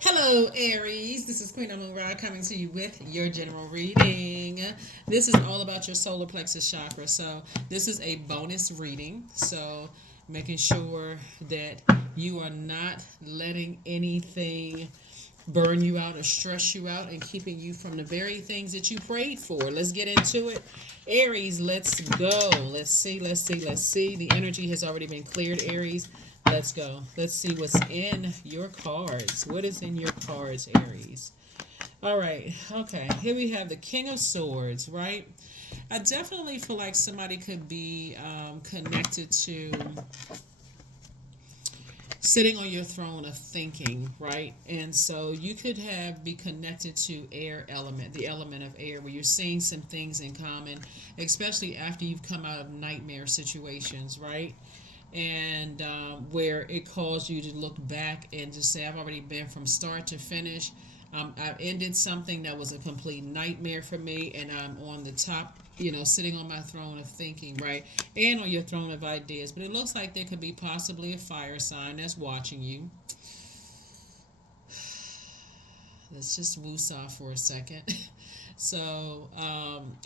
Hello, Aries. This is Queen Amun Ra coming to you with your general reading. This is all about your solar plexus chakra. So, this is a bonus reading. So, making sure that you are not letting anything burn you out or stress you out and keeping you from the very things that you prayed for. Let's get into it. Aries, let's go. Let's see. The energy has already been cleared, Aries. Let's go. Let's see what's in your cards. What is in your cards, Aries? All right. Okay. Here we have the King of Swords, right? I definitely feel like somebody could be connected to sitting on your throne of thinking, right? And so you could be connected to air element, the element of air, where you're seeing some things in common, especially after you've come out of nightmare situations, right? And where it caused you to look back and just say, I've already been from start to finish. I've ended something that was a complete nightmare for me, and I'm on the top, sitting on my throne of thinking, right? And on your throne of ideas. But it looks like there could be possibly a fire sign that's watching you. Let's just woosah for a second. So,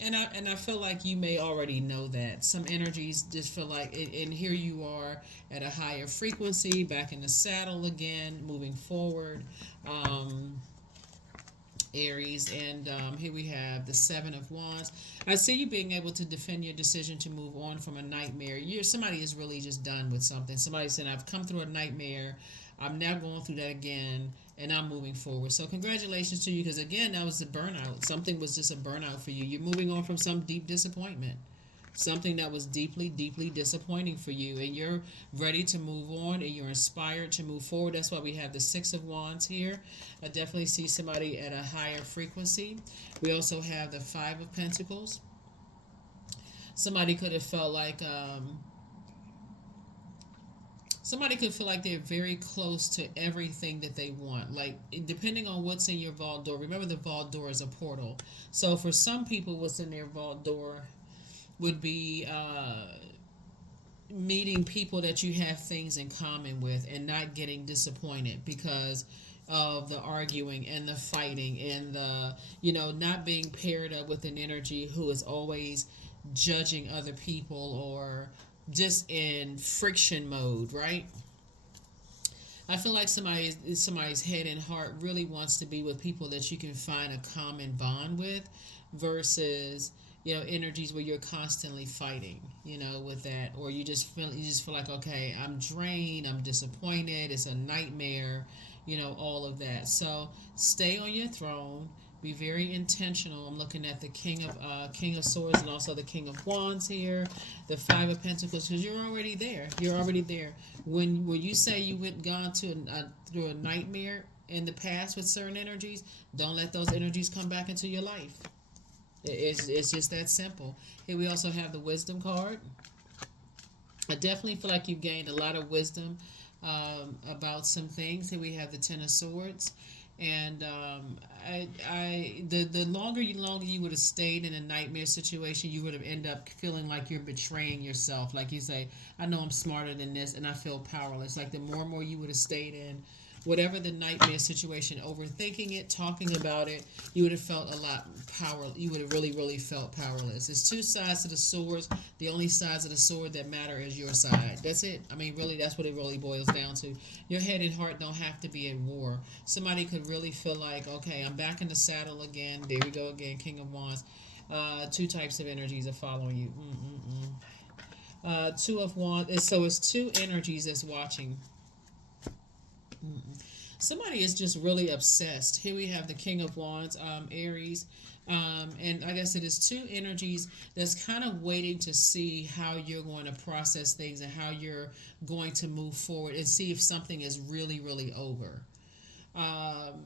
and I feel like you may already know that. Some energies just feel like, and here you are at a higher frequency, back in the saddle again, moving forward. Aries, and here we have the Seven of Wands. I see you being able to defend your decision to move on from a nightmare. Somebody is really just done with something. Somebody saying, I've come through a nightmare, I'm now going through that again, and I'm moving forward. So congratulations to you, because again, that was a burnout. Something was just a burnout for you. You're moving on from some deep disappointment, something that was deeply, deeply disappointing for you, and you're ready to move on, and you're inspired to move forward. That's why we have the Six of Wands here. I definitely see somebody at a higher frequency. We also have the Five of Pentacles. Somebody could have felt like somebody could feel like they're very close to everything that they want. Like, depending on what's in your vault door. Remember, the vault door is a portal. So for some people, what's in their vault door would be meeting people that you have things in common with, and not getting disappointed because of the arguing and the fighting, and the not being paired up with an energy who is always judging other people, or just in friction mode, right? I feel like somebody's head and heart really wants to be with people that you can find a common bond with, versus energies where you're constantly fighting, with that, or you just feel like, okay, I'm drained, I'm disappointed, it's a nightmare, all of that. So stay on your throne. Be very intentional. I'm looking at the King of Swords, and also the King of Wands here, the Five of Pentacles, because you're already there. You're already there. When you say you went gone through a nightmare in the past with certain energies, don't let those energies come back into your life. It's just that simple. Here we also have the Wisdom card. I definitely feel like you've gained a lot of wisdom about some things. Here we have the Ten of Swords, and the longer you would have stayed in a nightmare situation, you would have ended up feeling like you're betraying yourself. Like you say, I know I'm smarter than this, and I feel powerless. Like the more and more you would have stayed in whatever the nightmare situation, overthinking it, talking about it, you would have felt a lot power. You would have really, really felt powerless. There's two sides to the swords. The only sides of the sword that matter is your side. That's it. I mean, really, that's what it really boils down to. Your head and heart don't have to be at war. Somebody could really feel like, okay, I'm back in the saddle again. There we go again, King of Wands. Two types of energies are following you. Two of Wands. So it's two energies that's watching. Somebody is just really obsessed. Here we have the King of Wands, Aries. And I guess it is two energies that's kind of waiting to see how you're going to process things, and how you're going to move forward, and see if something is really, really over. Um,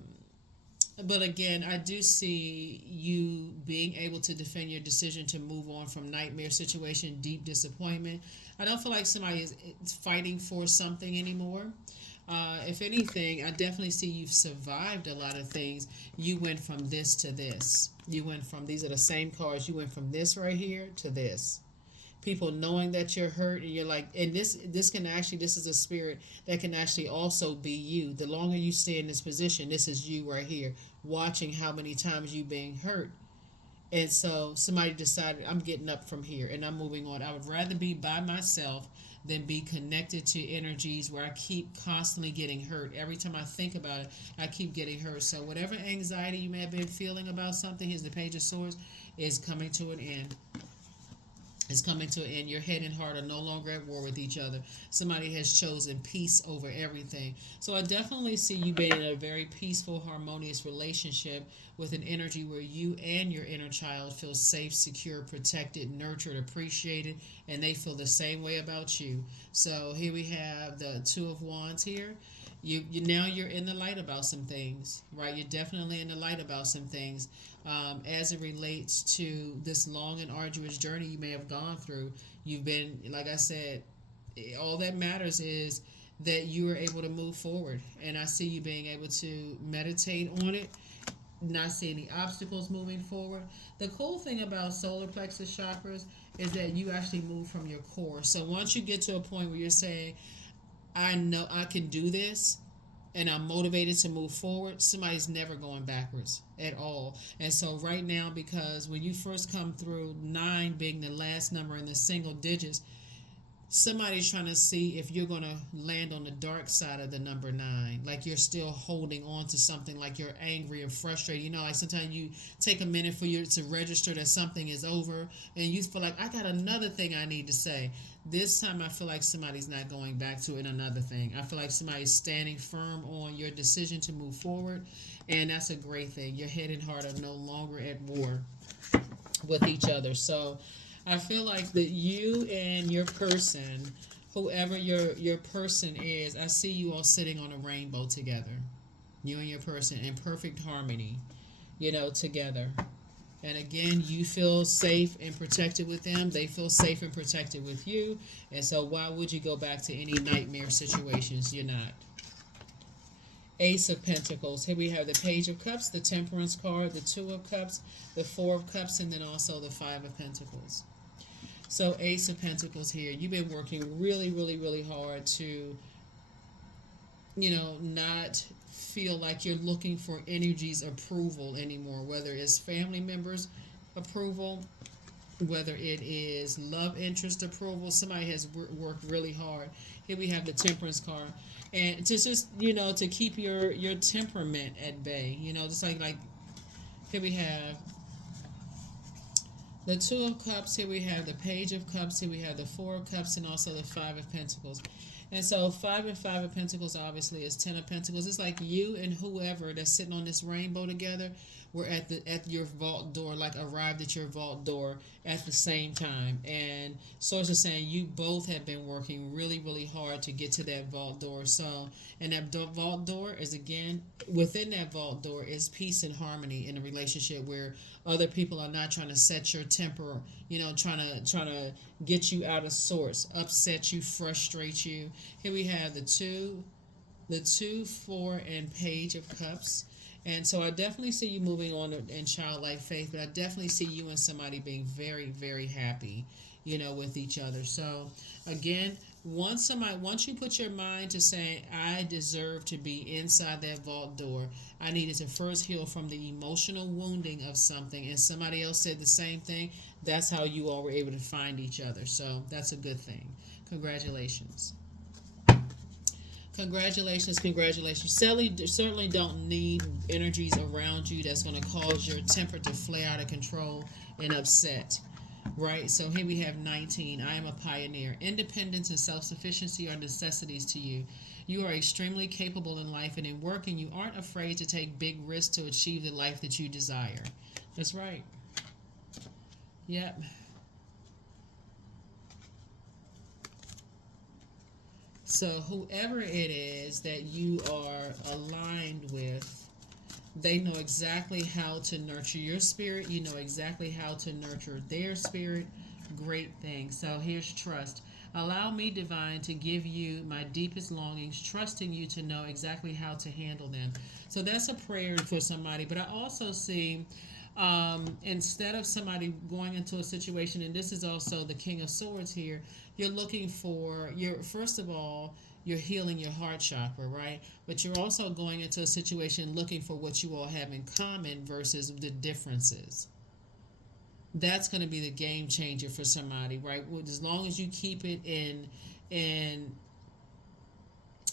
but again, I do see you being able to defend your decision to move on from nightmare situation, deep disappointment. I don't feel like somebody is fighting for something anymore. If anything, I definitely see you've survived a lot of things. You went from this to this. You went from, these are the same cards, you went from this right here to this. people knowing that you're hurt, and you're like, and this can actually, this is a spirit that can actually also be you. The longer you stay in this position, this is you right here, watching how many times you being hurt. And so somebody decided, I'm getting up from here and I'm moving on. I would rather be by myself than be connected to energies where I keep constantly getting hurt. Every time I think about it, I keep getting hurt. So whatever anxiety you may have been feeling about something, here's the Page of Swords, is coming to an end. It's coming to an end. Your head and heart are no longer at war with each other. Somebody has chosen peace over everything. So I definitely see you being in a very peaceful, harmonious relationship with an energy where you and your inner child feel safe, secure, protected, nurtured, appreciated, and they feel the same way about you. So here we have the Two of Wands here. You now you're in the light about some things, right? You're definitely in the light about some things, as it relates to this long and arduous journey you may have gone through. You've been, like I said, all that matters is that you are able to move forward, and I see you being able to meditate on it, not see any obstacles moving forward. The cool thing about solar plexus chakras is that you actually move from your core. So once you get to a point where you're saying, I know I can do this, and I'm motivated to move forward, somebody's never going backwards at all. And so right now, because when you first come through, 9 being the last number in the single digits, somebody's trying to see if you're going to land on the dark side of the number 9, like you're still holding on to something, like you're angry or frustrated. You know, like sometimes you take a minute for you to register that something is over, and you feel like, I got another thing I need to say. This time I feel like somebody's not going back to it, another thing. I feel like somebody's standing firm on your decision to move forward, and that's a great thing. Your head and heart are no longer at war with each other. So I feel like that you and your person, whoever your person is, I see you all sitting on a rainbow together. You and your person in perfect harmony, together. And again, you feel safe and protected with them. They feel safe and protected with you. And so why would you go back to any nightmare situations? You're not. Ace of Pentacles. Here we have the Page of Cups, the Temperance card, the Two of Cups, the Four of Cups, and then also the Five of Pentacles. So Ace of Pentacles here. You've been working really, really, really hard to, not feel like you're looking for energy's approval anymore, whether it's family members' approval, whether it is love interest approval. Somebody has worked really hard. Here we have the Temperance card. And to just, to keep your temperament at bay, just like here we have the Two of Cups, here we have the Page of Cups, here we have the Four of Cups, and also the Five of Pentacles. And so 5 and 5 of Pentacles obviously is 10 of Pentacles. It's like you and whoever that's sitting on this rainbow together were at your vault door, like arrived at your vault door at the same time. And source is saying you both have been working really, really hard to get to that vault door. So, and that vault door is, again, within that vault door is peace and harmony in a relationship where other people are not trying to set your temper, trying to get you out of sorts, upset you, frustrate you. Here we have the two, 4, and Page of Cups. And so I definitely see you moving on in childlike faith, but I definitely see you and somebody being very, very happy, with each other. So again, once you put your mind to saying, I deserve to be inside that vault door, I needed to first heal from the emotional wounding of something, and somebody else said the same thing. That's how you all were able to find each other. So that's a good thing. Congratulations. Congratulations. You certainly don't need energies around you that's going to cause your temper to flare out of control and upset. Right? So here we have 19. I am a pioneer. Independence and self-sufficiency are necessities to you. You are extremely capable in life, and in working, you aren't afraid to take big risks to achieve the life that you desire. That's right. Yep. So whoever it is that you are aligned with, they know exactly how to nurture your spirit. You know exactly how to nurture their spirit. Great thing. So here's trust. Allow me, divine, to give you my deepest longings, trusting you to know exactly how to handle them. So that's a prayer for somebody. But I also see Instead of somebody going into a situation, and this is also the King of Swords here, you're looking for, first of all, you're healing your heart chakra, right? But you're also going into a situation looking for what you all have in common versus the differences. That's going to be the game changer for somebody, right? As long as you keep it in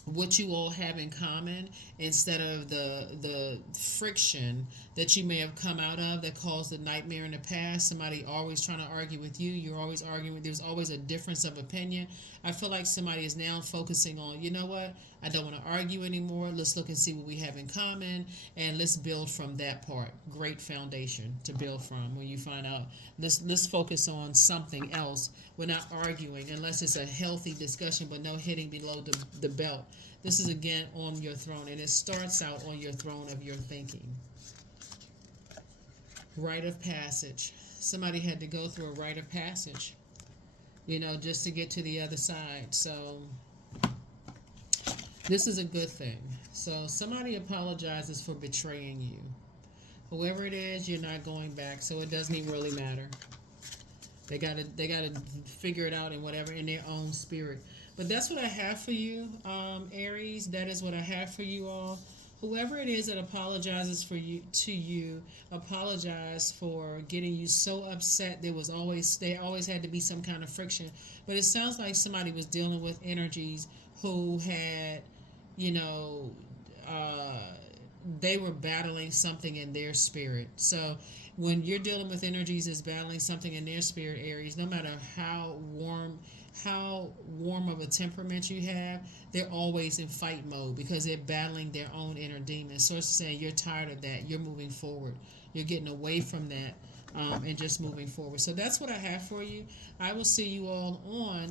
what you all have in common, instead of the friction that you may have come out of that caused a nightmare in the past. Somebody always trying to argue with you, you're always arguing, there's always a difference of opinion. I feel like somebody is now focusing on, you know what, I don't want to argue anymore, let's look and see what we have in common, and let's build from that part. Great foundation to build from. When you find out, let's focus on something else. We're not arguing unless it's a healthy discussion, but no hitting below the belt. This is again on your throne, and it starts out on your throne of your thinking. Rite of passage. Somebody had to go through a rite of passage, just to get to the other side. So this is a good thing. So somebody apologizes for betraying you. Whoever it is, you're not going back, so it doesn't even really matter. They gotta figure it out in their own spirit. But that's what I have for you, Aries. That is what I have for you all. Whoever it is that apologizes to you, apologize for getting you so upset. There always had to be some kind of friction. But it sounds like somebody was dealing with energies who had, they were battling something in their spirit. So when you're dealing with energies that's battling something in their spirit, Aries, no matter how warm of a temperament you have, they're always in fight mode because they're battling their own inner demons. So it's saying you're tired of that. You're moving forward. You're getting away from that and just moving forward. So that's what I have for you. I will see you all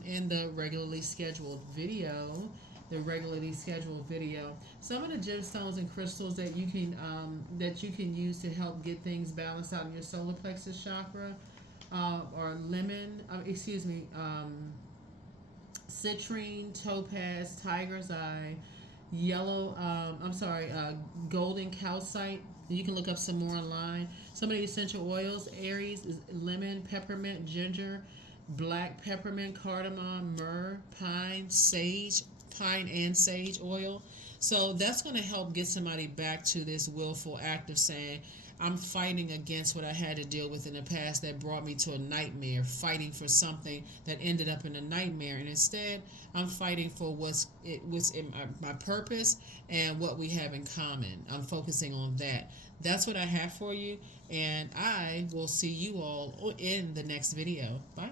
in the regularly scheduled video. Some of the gemstones and crystals that you can use to help get things balanced out in your solar plexus chakra are citrine, topaz, tiger's eye, golden calcite. You can look up some more online. Some of the essential oils, Aries, is lemon, peppermint, ginger, black peppermint, cardamom, myrrh, pine and sage oil. So that's going to help get somebody back to this willful act of saying, I'm fighting against what I had to deal with in the past that brought me to a nightmare, fighting for something that ended up in a nightmare. And instead, I'm fighting for what's in my purpose and what we have in common. I'm focusing on that. That's what I have for you. And I will see you all in the next video. Bye.